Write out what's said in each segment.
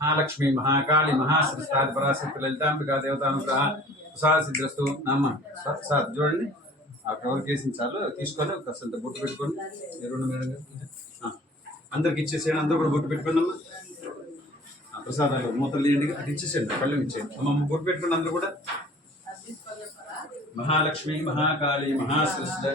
మహాలక్ష్మి మహాకాళి మహాశ్రీస్తాత్ పరాశక్తి లలితాంబికా దేవతానుగ్రహ ప్రసాద నమ్మ సార్ చూడండి. ఆ కవర్ కేసిన చాలు తీసుకొని కాస్తంత బొట్టు పెట్టుకోండి. అందరికి ఇచ్చేసేయండి అందరూ కూడా బొట్టు పెట్టుకోండి ప్రసాదాలు మూతలు తీయండి అటు ఇచ్చేసేయండి పళ్ళెం ఇచ్చేయండి. అమ్మ బొట్టు పెట్టుకోండి అందరూ కూడా. మహాలక్ష్మి మహాకాళి మహాశ్రీ మహాలక్ష్మి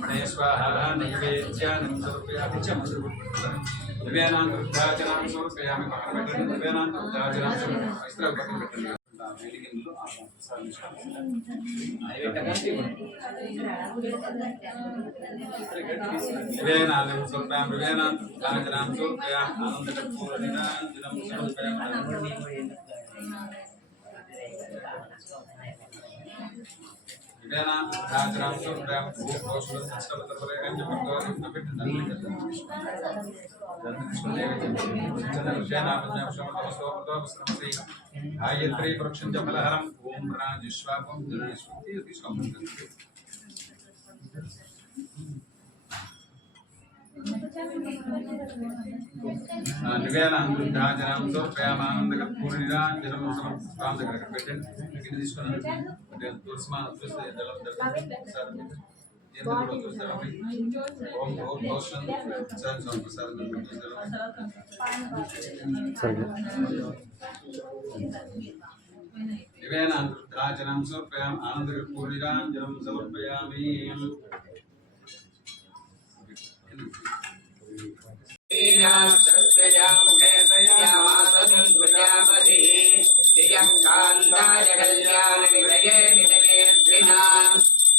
మణే స్వాహ నైవేద్యానం సమర్పయామి చ మంత్రపుత్రం దివ్యానాం వృద్ధాచనాం సమర్పయామి పక్కన పెట్టండి దివ్యానాం వృద్ధాచనాం సమర్పయామి ఇస్త్రా పక్కన పెట్టండి ఆ వేదికల్లో ఆ దివ్యానాం సమర్పయామి దివ్యానాం వృద్ధాచనాం సమర్పయామి ఆనందకర్పూర నిరాంజనం సమర్పయామి దివ్యానాం వృద్ధాచనాం సమర్పయామి భూపోషణ సర్వతపరేణ వృక్షం ఫలహరం ఓం రాజిష్వాపం ప్రేమానందగా సమర్పయామానంద పూర్ణిరాంజనం సమర్పయాం దగ్గర పెట్టండి తీసుకున్నాను తీసుకుని తులసిమాన తులసి దళం దళం ఓం ఓం భోషన్ సార్ ప్రసాదం నివేదాంతరాజనం సమర్పయాం ఆనంద పూర్ణిరాంజనం సమర్పయామి శ్రీయంకాంతాయ కళ్యాణ నిలయే నిలయేర్ధినాం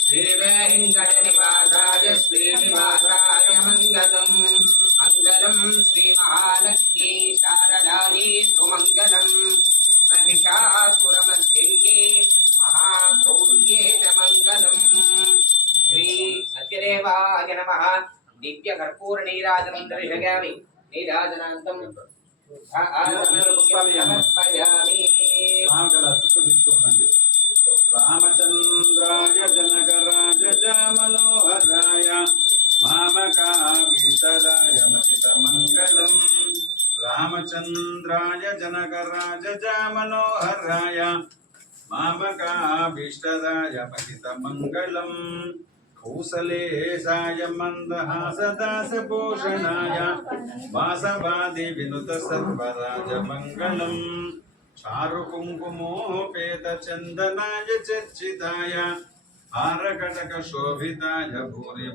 శ్రీవేంకటనివాసాయ శ్రీనివాసాయ మంగళం. మంగళం శ్రీమహాలక్ష్మీ శారదాని సుమంగళం. మహిషాసురమర్దిన్యే మహాగౌర్యే చ మంగళం. శ్రీ సత్యదేవాయ నమ. దివ్య కర్పూర నీరాజనం దర్శయామి. నీరాజనాంతం. సమర్పయామి రామచంద్రాయ జనకరాజ మనోహరాయ మామకాభితరాయ మహిత మంగళం రామచంద్రాయ జనకరాజ మనోహరాయ మామకాభీష్టదాయ మహిత మంగళం కౌసలేశాయ మందహాసదాస పోషణాయ వాసవాది వినుత సర్వరాజ మంగళం చారు కుంకుమోపేత చందనాయ చర్చితాయ హారకటక శోభితాయ భూరి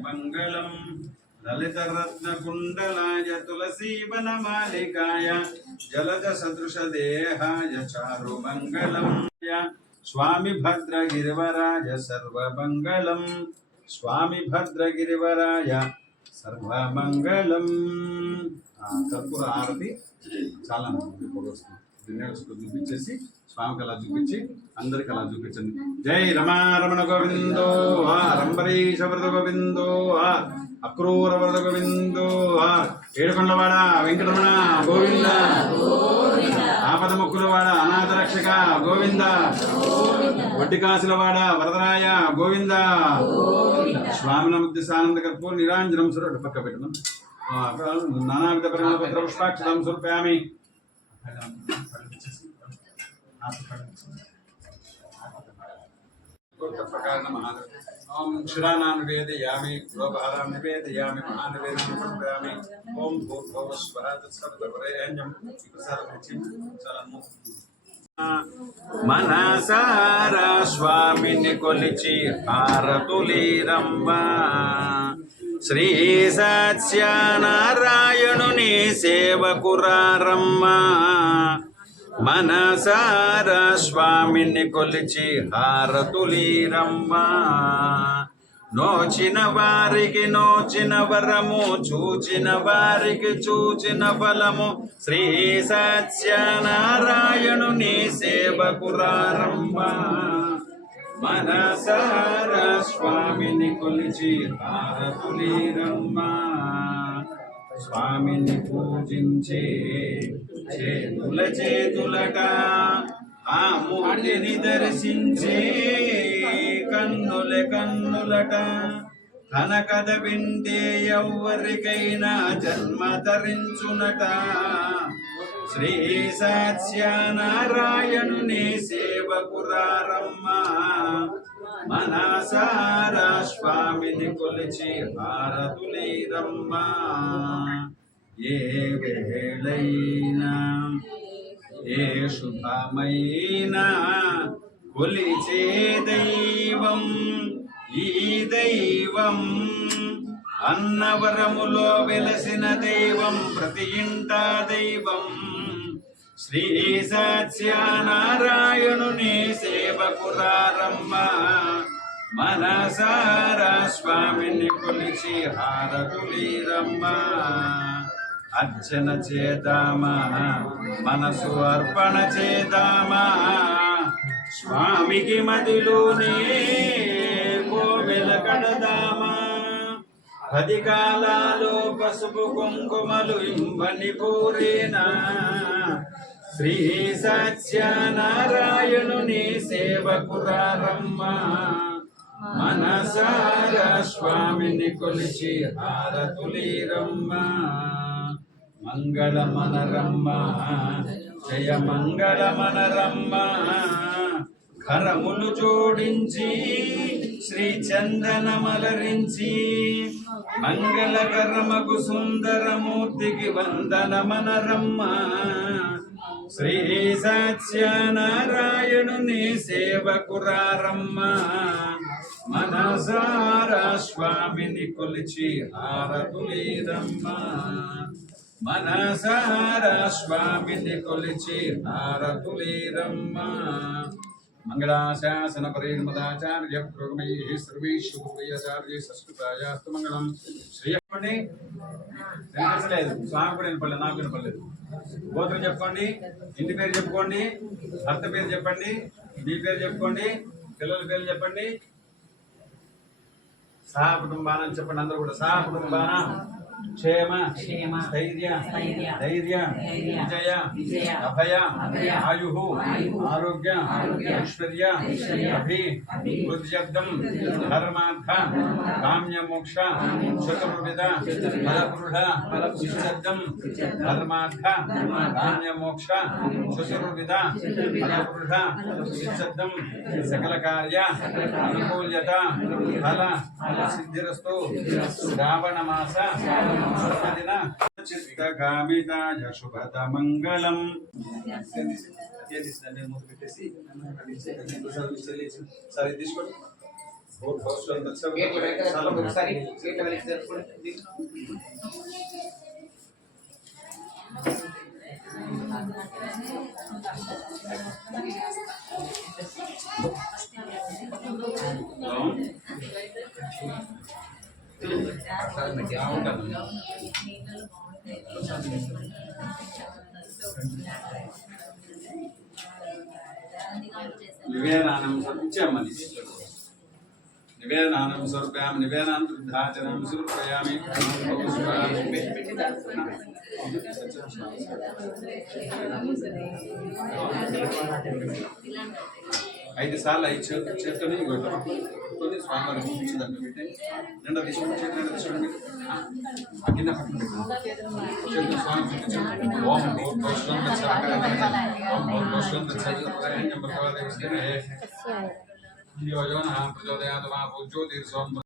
స్వామి భద్రగిరివరాయ సర్వమంగళం కర్పూర ఆరతి. చాలా మంది పొగొస్తుంది చూపించేసి స్వామికి అలా చూపించి అందరికి అలా చూపించండి. జై రమారమణ గోవిందో రంబరీష వరద గోవిందో అక్రూర వరద గోవిందో ఏడుకొండవాడ వెంకటరమణ గోవింద ఆపద ముక్కులవాడ అనాథ రక్షక గోవింద వడ్డికాసులవాడ వరదరాయ గోవింద స్వామి నమద్ది సానంద కర్పూర్ నిరాంజనం సుర పక్క పెట్టడం నానావిధ పరిమళ పత్ర పుష్పాక్షరం ప్రకారం ఓం క్షురానాం ఓం భూర్భువస్వర మనసారా స్వామిని కొలిచి హారతులీరమ్మ శ్రీ సత్యనారాయణుని సేవకురారమ్మ మనసార స్వామిని కొలిచి హారతులీరమ్మ. నోచిన వారికి నోచిన వరము చూచిన వారికి చూచిన ఫలము శ్రీ సత్యనారాయణుని సేవకురారమ్మ మనసార స్వామిని కొలిచి హారతులీరమ్మ స్వామిని పూజించే చేతుల చేతులట ఆ మూర్తిని దర్శించే కన్నుల కన్నులట. తన కథ వింటే ఎవ్వరికైనా జన్మ ధరించునట. శ్రీ సత్యనారాయణుని సేవకురారమ్మ మనసారా స్వామిని కొలిచి హారతులీరమ్మ ఏ వేళైనా ఏ శుభమైనా కొలిచే దైవం ఈ దైవం అన్నవరములో వెలసిన దైవం ప్రతి ఇంట దైవం. శ్రీ సత్యనారాయణుని సేవకురారమ్మ. మనసారా స్వామిని కొలిచి హారతులీరమ్మ అర్చన చేద్దామా? మనసు అర్పణ చేద్దామా? స్వామికి మదిలోనే కోవెల కడదామా? పది కాలాలు పసుపు కుంకుమలు ఇంబని కోరేనా శ్రీ సత్యనారాయణుని సేవకురారమ్మ. మనసార స్వామిని కొలిచి హారతులీరమ్మ. మంగళ మనరమ్మ జయ మంగళ మనరమ్మ కరములు జోడించి శ్రీ చందనమలరించి మంగళకరమకు సుందరమూర్తికి వందన మనరమ్మ శ్రీ సత్యనారాయణుని సేవకురారమ్మ. మనసారా స్వామిని కొలిచి హారతులీరమ్మ మనసారా స్వామిని కొలిచి హారతులీరమ్మ మంగళాశాసన పరిమదాచార్య ప్రోగమై సర్వేశ్వరాచార్య సంస్కృతాయాస్తు మంగళం. శ్రీ చెప్పండి. స్వామి కూడా వినపడలేదు నాకు వినపడలేదు. గోత్రం చెప్పుకోండి ఇంటి పేరు చెప్పుకోండి భర్త పేరు చెప్పండి మీ పేరు చెప్పుకోండి పిల్లల పేరు చెప్పండి. సహా కుటుంబానని చెప్పండి అందరూ కూడా. సహా కుటుంబాన. క్షేమ స్థైర్య ధైర్య విజయ అభయ ఆయు ఆరోగ్య ఐశ్వర్య అభి వృద్ధ్యర్థం, ధర్మార్థ కామ్య మోక్ష చతుర్విధ, ఫలపురుష సిద్ధం, ధర్మార్థ కామ్య మోక్ష చతుర్విధ, ఫలపురుష సిద్ధం, సకల కార్య అనుకూల్యత ఫల సిద్ధిరస్తు, శ్రావణ మాస ಚಿತ್ತಗಾಮಿತಾಯ ಶುಭದ ಮಂಗಳಂ ಸರಿ ತೀಸ್ಕೊಂಡು बहुत बहुत शुभ अच्छा सालों सारी गेट लेवल इधर डाउन నివేదనం ఇచ్చామని నివేదనానం స్వరూపయామి నివేదనం వృద్ధాచనం స్వరూపయామి ఐదు సార్లు ఐదు చేతు చేతుని కొన్ని స్వామివారి కూర్చుందండి పెట్టి నిండా తీసుకోండి చేతి నిండా తీసుకోండి ఆ కింద పక్కన పెట్టండి చేతులు స్వామి చూపించండి ఓం భూర్ భోష్వం ఓం భూర్ భోష్వం ప్రచోదయాత్ మా ప్రచోదయాత్ మా పూజ్యోతిర్ సోమ